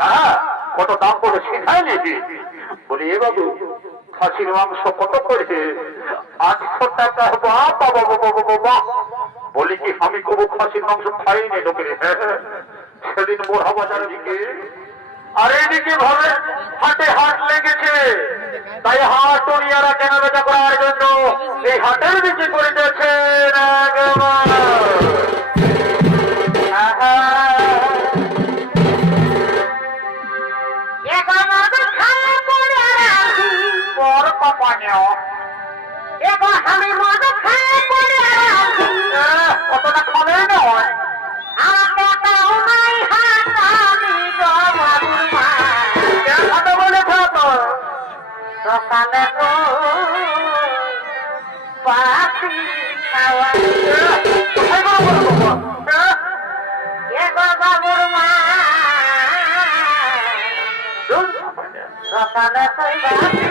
হ্যাঁ কত দাম করে শিখাই নিবি? বলি এ বাবু খাসির মাংস কত করে? 800 টাকা। বাবা বাবা বাবা বাবা। বলি কি আমি কবু খাসির মাংস খাইনি লোকের। সেদিন মোড়া বাজার দিকে আর এইদিকে ভাবে হাটে হাট লেগেছে, তাই হাট টুরিয়ারা কেনা বেচা করার জন্য এই হাটের দিকে করিতেছে। কতটা খাবে নয় বলে সকালে তো পাখি খাওয়া বাবুর মা সকালে তো পাখি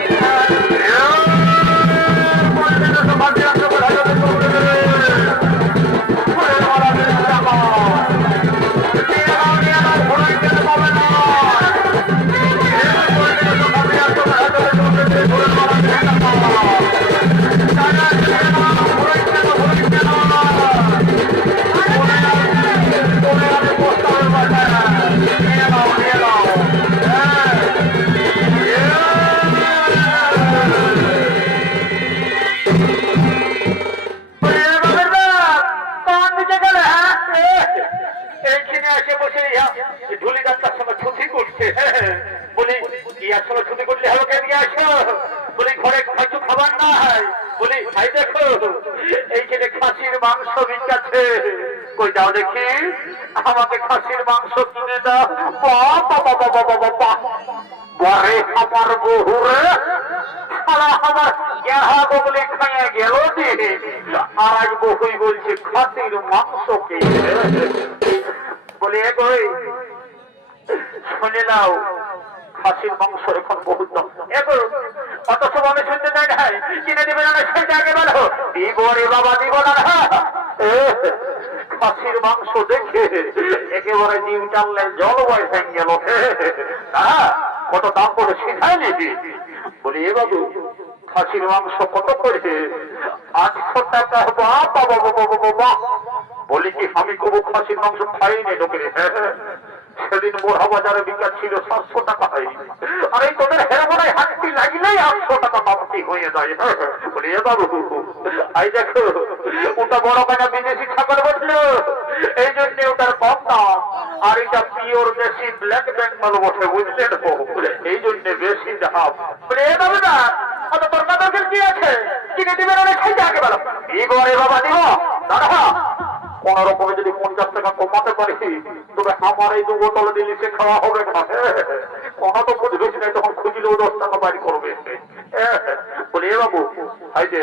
আমাকে খাসির মাংস কিনে দাও। আমার বহুরে আমার গেহা বলে খাইয়া গেল আর আজ বহুই বলছে খাসির মাংস কে। বলে এগোই শুনে নাও খাসির মাংস এখন বহুত দাম। অত সব আমি শুনতে চাই না, কিনে দেবে না সেটা আগে বলো। দিব রে বাবা, দিব না। খাসির মাংস দেখে একেবারে ডিম টানলে জল বয় ভেঙে গেল। কত দাম করে শিখাই নিবি? বলি এ বাবু খাসির মাংস কত করে? 800 টাকা। বাবা বাবা বাবা বাবা। বলি কি আমি কবু খাসির মাংস খাইনি লোকের। সেদিন মোড়া বাজারে বিকাশ ছিল 700 টাকা হয়। আর এই তোদের হেরমোনায় হাঁটতি লাগলেই 800 টাকা বাপতি হয়ে যায়। বলি এ বাবু আই দেখো ওটা বড় কাটা বিদেশি ছাগল বসলো, এই জন্য ওটার কম দাম। আর এটা পিওর দেশি ব্ল্যাক বেঙ্গল বসে, বুঝলেন? এই জন্য বেশি দাম। বলে এ বাবু না অত তর্কাতর্কের কি আছে? কিনে দিবে না খাইতে আগে বলো। দিব রে বাবা, দিব। দাদা কোন রকমে যদি 50 টাকা কমাতে পারি তবে আমার এই 2 বোতল দিলে সে খাওয়া হবে না। কোনো তো বুঝবেছি না, তখন খুঁজলেও 10 টাকা বাড়ি করবে। বলি এ বাবু ভাই যে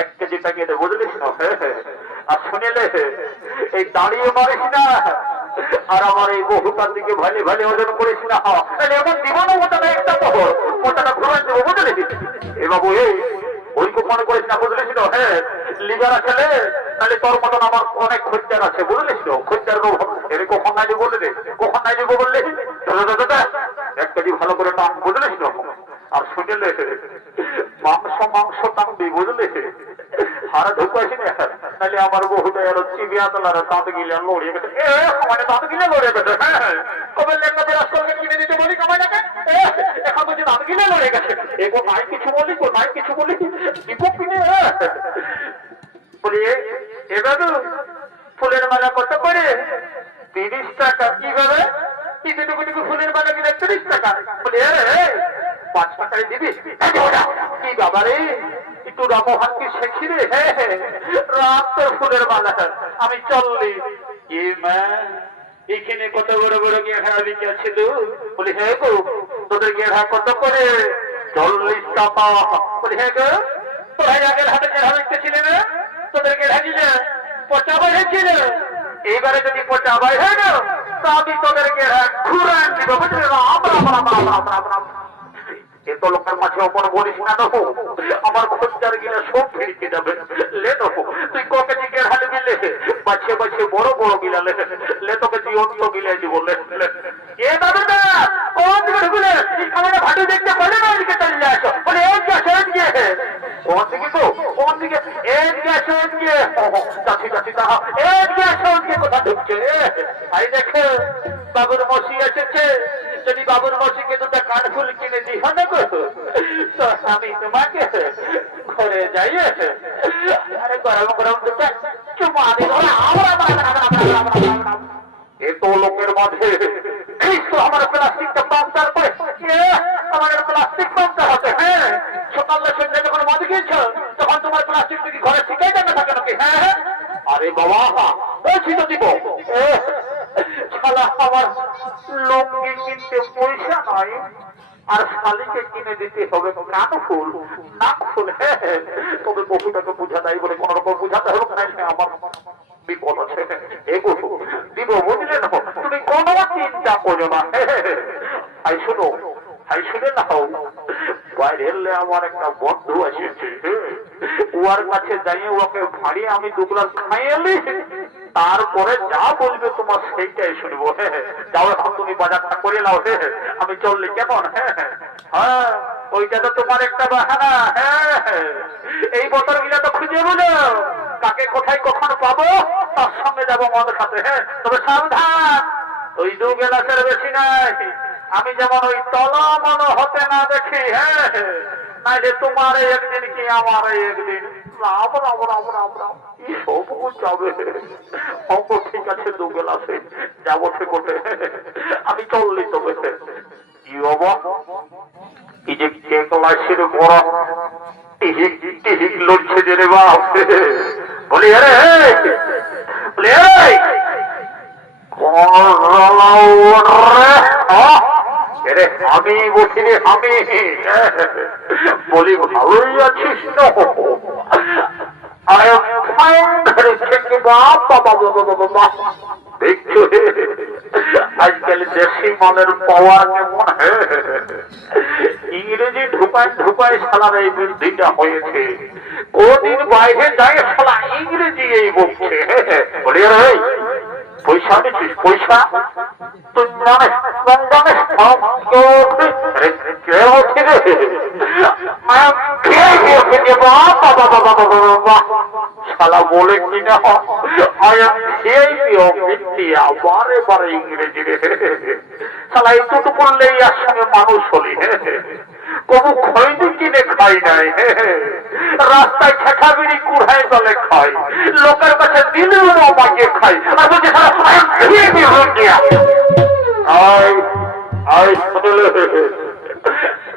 1 কেজি টাকা বুঝলিস না? আর শুনেলে এই দাঁড়িয়ে মারিস না, আর আমার এই বহুটার দিকে ভালে ভালে ওজন করিস না। এমন দিব না ওটা একটা পহর, ওটাটা ঘুরে দেবো, বুঝলি? এ বাবু এই ওই খুব মনে করিস না, বুঝলিস? লিভার আছে তাহলে তোর মতন আমার অনেক খদ্দের আছে, বুঝলিস? খদ্দের এর কখন নাই বললে রে, কখন নাই দিব বললে 1 কেজি ভালো করে টান, বুঝলিস? আর শুনেলে মাংস টানবি, বুঝলে? হারা ঢুকাইছি না, তাহলে আমার বহুটা এর চিবিয়া তোলার দাঁত গিলে লড়িয়ে গেছে। আমার দাঁত গিলে লড়িয়ে গেছে। কবে লেখা বিরাজকে কিনে দিতে বলি কামাইটাকে, এখন বলছি দাঁত গিলে লড়িয়ে গেছে। এগো নাই কিছু বলি, নাই কিছু বলি, দিব কিনে। বলি এবার ফুলের মালা কত করে? 30 টাকা। কিভাবে? কিছু ফুলের মালা কিনে 30 টাকা। বলি 5 টাকায় দিবি? কি বাবা রে, একটু রমহান কি শেখি রে। রাত তোর ফুলের মালা আমি চললি। এ মা এখানে কত বড় বড় গেঁড়া বিক্রি ছিল। বলি হ্যাঁ গো তোদের গেঁড়া কত করে? 40 টাকা। বলি হ্যাঁ গো তোরা আগের হাতে গেঁড়া বিকতেছিলে না? তোদের গেঁড়া দিলে 50 হয়েছিল। এবারে যদি 50 হয় না তা আমি তোদের গেঁড়া ঘুরান দিব, বুঝলি? এত লোকের মাঝে অপর বলিস না, নেবো আমার খোঁজার গিলে সব ফিরকে যাবে। লে নেবো তুই ক কেজি গেঁড়া গিলে বাছে বাছে বড় বড় গিলা লে তোকে জীবন্ত গিলে দিব। এ দাদা চাচি চাচি তাহা এদিকে আসো, ওদিকে কোথা ঢুকছে? আই দেখো বাবুর মসি এসেছে, যদি বাবুর মসিকে দুটা কানফুল কিনে দিই না গো, তো আমি তোমাকে ঘরে যাই আরে গরম গরম দুটা চুমা দিই। এত লোকের মাঝে আমার প্লাস্টিকটা পাঞ্চার করে আমার প্লাস্টিক পাঞ্চার হচ্ছে। হ্যাঁ, সকালে সন্ধ্যা যখন মদ খেয়েছ তখন তোমার প্লাস্টিক কি ঘরে শিখাই যাবে থাকে নাকি? হ্যাঁ, আরে বাবা বলছি তো দিব। শালা আমার লুঙ্গি কিনতে পয়সা নয়, আর শালিকে কিনে দিতে হবে কান ফুল নাক ফুল। তবে বহুটাকে বুঝা দেয় বলে কোন রকম বুঝাতে হবে না, আমার বিপদ আছে। এগুলো দিব বুঝলে না, তুমি কোনো চিন্তা করো না। আই শুনো, আই শুনে নাও, বাইরে এলে আমার একটা বন্ধু এসেছে, ওর কাছে যাই ওকে ভারী আমি 2 গ্লাস খাইয়ে তারপরে যা বলবে তোমার সেইটাই শুনবো। যাও এখন তুমি বাজারটা করে নাও, আমি চললি কেমন? হ্যাঁ, ওইটা তো তোমার একটা বাহানা। এই বোতল গুলা তো খুঁজে বলো কাকে কোথায় কখন পাবো, তার সঙ্গে যাবো মদ খাতে। তবে সাবধান, ওই 2 গ্লাসের বেশি নাই, আমি যেমন ওই তলা মন হতে না দেখি। নাইলে তোমার একদিন কি আমার একদিন। রাম রাম রাম রাম রাম, কি সব যাবে। অঙ্ক ঠিক আছে, 2 গ্লাসে যাবো ঠেকোটে, আমি চললি। তবে কি বাবা, এই যে কে ক্লাসের বড় টিহিক টিহিক লড়ছে যে রে বাপ, বলি আরে বলি আমি বসিনি, আমি বলি ভালোই আছিস না? দেখছো আজকাল দেশি মালের পাওয়ার কেমন। ইংরেজি ঢুকায় ঢুকায় সালার এই বৃদ্ধিটা হয়েছে। কোনদিন বাইরে যায় সালা ইংরেজি এই বলছে। বলি রে পয়সা দিচ্ছিস? পয়সা তুই জানিস শালা বলে কিনা বারে বারে ইংরেজি রে। শালা এইটুকু করলেই আর সঙ্গে মানুষ হলি। কবু খৈনি কিনে খাই নাই, রাস্তায় ছেঁকা বিড়ি কুড়াই তলে খাই, লোকের কাছে দিলেও বাগিয়ে খাই। আর বলছি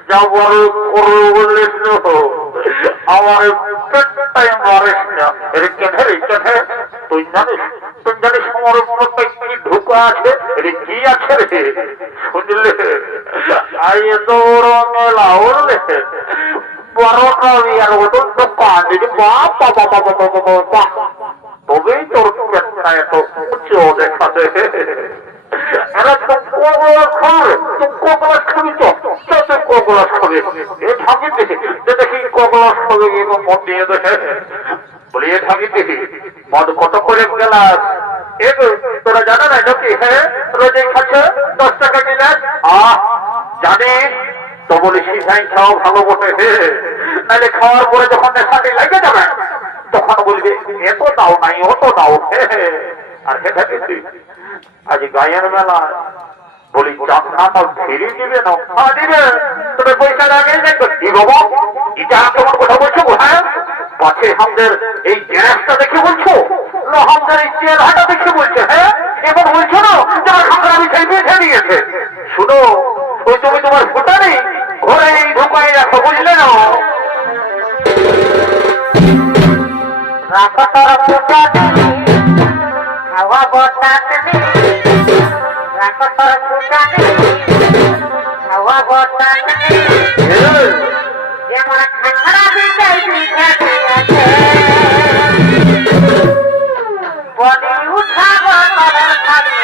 যা বড় করবো বললিস আমার পেটটাই মারিস না। এর কেঁধে রে কেঁধে, তুই জানিস আমার উপরটা কি ঢুকা আছে? রে কি আছে রে? শুনলে আইয়ে দৌড় মেলা উঠলে 12টা বিয়ার মতন দোকান। বাবা বাবা বাবা বাবা, তবেই তোর পেটটা এত উঁচু দেখাতে। এরা তো কোগলাস খাবে, তুই কোগলাস খাবি তো? তুই কোগলাস খাবে? এ ঠাকি দেখি দেখি কোগলাস খাবে গিয়ে মদ দিয়ে দেখে। বলি এ ঠাকি দেখি মদ কত করে গেলাস? তোরা জানো না নাকি? রোজই খাচ্ছে 10 টাকা গেলাস। জানিস তো বলি সিসাই খাও ভালো বটে, নাহলে খাওয়ার পরে যখন নেশাটি লেগে যাবে তখন বলবে এত দাও নাই অত দাও। আর খেতে গেছি আজ গায়ের মেলা, বলি চাকনাটা ফিরে দিবে না? দিবে, তবে পয়সার আগে দেখবে। কি বাবা এটা কেমন কথা বলছো? হ্যাঁ, পাছে আমাদের এই গ্যাসটা দেখে বলছো না আমাদের এই চেহারাটা দেখে বলছে? হ্যাঁ, এবার বলছো না যারা খাবার আমি সেই বেঁধে দিয়েছে। শুনো, ওই তুমি তোমার ফুটানি ঘরে ঢুকাই রাখো, বুঝলে না? রাখো তোর ফুটানি খাওয়া বটানি, রাখো তোর ফুটানি খাওয়া বটানি, যেমন খাখরা বিজয় বিঘাতে আছে বলি উঠাবো তোর খালি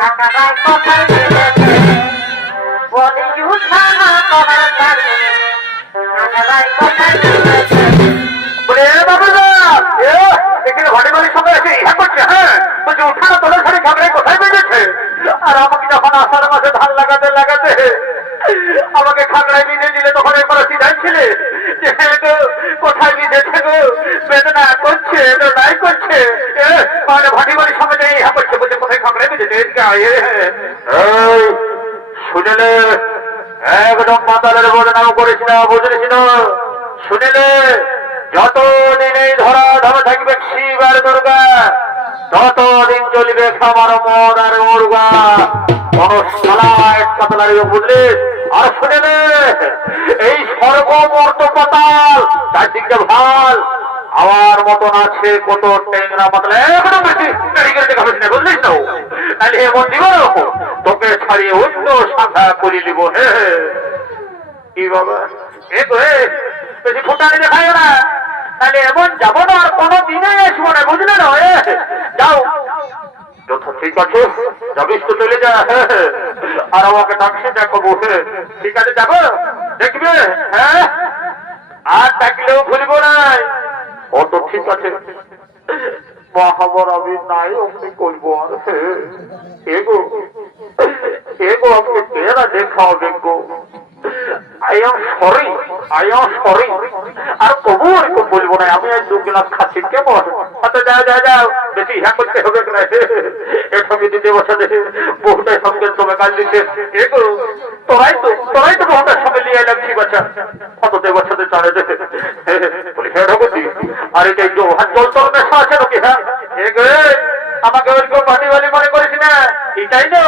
খাখারাই কোথায় দিয়েছে। বলি উঠাবো তোর খালি খাখারাই কোথায় দিয়েছে। বলে বাবু এখানে ঘটে বাড়ির সঙ্গে এসে ইহা করছে। হ্যাঁ, বলছি উঠানো তোর শাড়ি খাগড়াই কোথায় বেঁধেছে? আর আমাকে যখন আষাঢ় মাসে ধান লাগাতে লাগাতে আমাকে খাগড়ায় বিঁধে দিলে তখন একবার সিধাই ছিলে যে হ্যাঁ গো কোথায় বিঁধেছে গো বেদনা করছে নাই করছে মানে ভাটি বাড়ির সামনে যাই হ্যাঁ করছে বলছে কোথায় খাগড়ায় বিঁধেছে শুনেলে একদম মাতালের বদনাম করিস না বুঝলিস না শুনেলে যতদিন এই ধরা ধরে থাকবে শিব আর দুর্গা ততদিন চলিবে খামার মদ আর মুরগা কোন সালায় কাতলারি বুঝলি আর শুনেলে এই সর্বমর্ত পাতাল চারদিকটা ভাল আমার মতন আছে কত টেংরা পাতলা একদম বেশি দেখাবেন না বুঝলিস না তাহলে এমন দিব তোকে ছাড়িয়ে অন্য শাখা করে দিব হে কি বাবা এ তো বেশি ফুটানি দেখায় না তাহলে এমন যাবো না আর কোনো দিনে আসবো না বুঝলে না যাও ঠিক আছে যাবিস তো চলে যা আর আমাকে ডাকছে দেখবো ঠিক আছে যাবো দেখবে হ্যাঁ আর ডাকলেও ভুলবো না ও তো ঠিক আছে মহাবর আমি নাই অমনি করবো আর এগো এগো আপনি তেরা দেখাও দেখবো I am sorry আর কবু এরকম বলবো না আমি আজ 2 গ্লাস খাচ্ছি কেমন আচ্ছা যাও বেশি হ্যাঁ করতে হবে না এটা যদি দেবসা দেখে বহুটাই সঙ্গে তোমাকে কাজ দিচ্ছে এগো তোরাই তো বহুটার সঙ্গে নিয়ে এলাম ঠিক আছে কত দেবসাতে চড়ে দেখে বলি হ্যাঁ ঢুকুছি আর এটা একটু হাত জল মেশা আছে নাকি হ্যাঁ এগো আমাকে ওইরকম বাড়ি মনে করিস না এটাই তো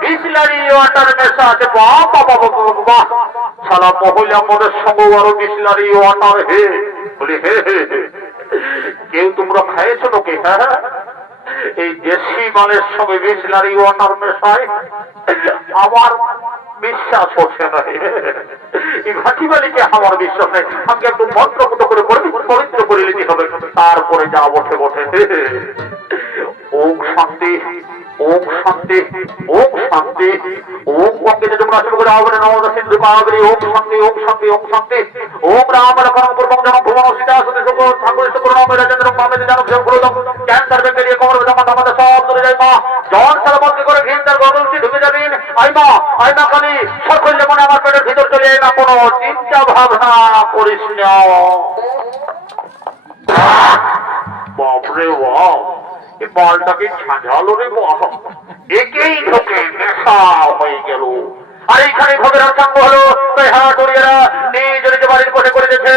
বিসলারি ওয়াটার মেশা আছে বাহ সারা মহিলা মনের সঙ্গে আরো বিসলারি ওয়াটার হে বলি হে কেউ তোমরা খাইছো নাকি হ্যাঁ এই দেশি মালের সঙ্গে বিসলারি ওয়াটার মেশায় আমার বিশ্বাস হচ্ছে না এই ঘাটি বালিকে আমার বিশ্বাস নেই আমাকে একটু মন্ত্রমত করে পবিত্র করে নিতে হবে তারপরে যা বসে ওম শান্তি ওম শান্তি ওম শান্তি ওম বঙ্গে তোমরা শুরু করে আবরে নমঃ সিন্ধু কাবেরী ওম শান্তি ওম শান্তি ওম শান্তি ওম রাম লক্ষ্মণ পূর্বং জন ভুবন সীতা সুতি সুখ ঠাকুর শুক্র নাম রাজেন্দ্র মামেদ জানক সব গুরুদম ক্যান্সার বেরিয়ে কমর বেদনা আমাদের সব দূরে যায় মা জন সারাবন্দি করে ঘিন্দার গরুলটি ঢুকে যাবেন আইমা কালী সকলে মনে আমার পেটের ভিতর চলে যায় না কোনো চিন্তা ভাবনা করিস না বাপরে বাপ এই বলটাকে ছাঁঝালো রে বাহ একেই ঢোকে নেশা হয়ে গেল আর এইখানে ভোগের সঙ্গ হলো তাই হাট নিজ বাড়ির বসে করে দিয়েছে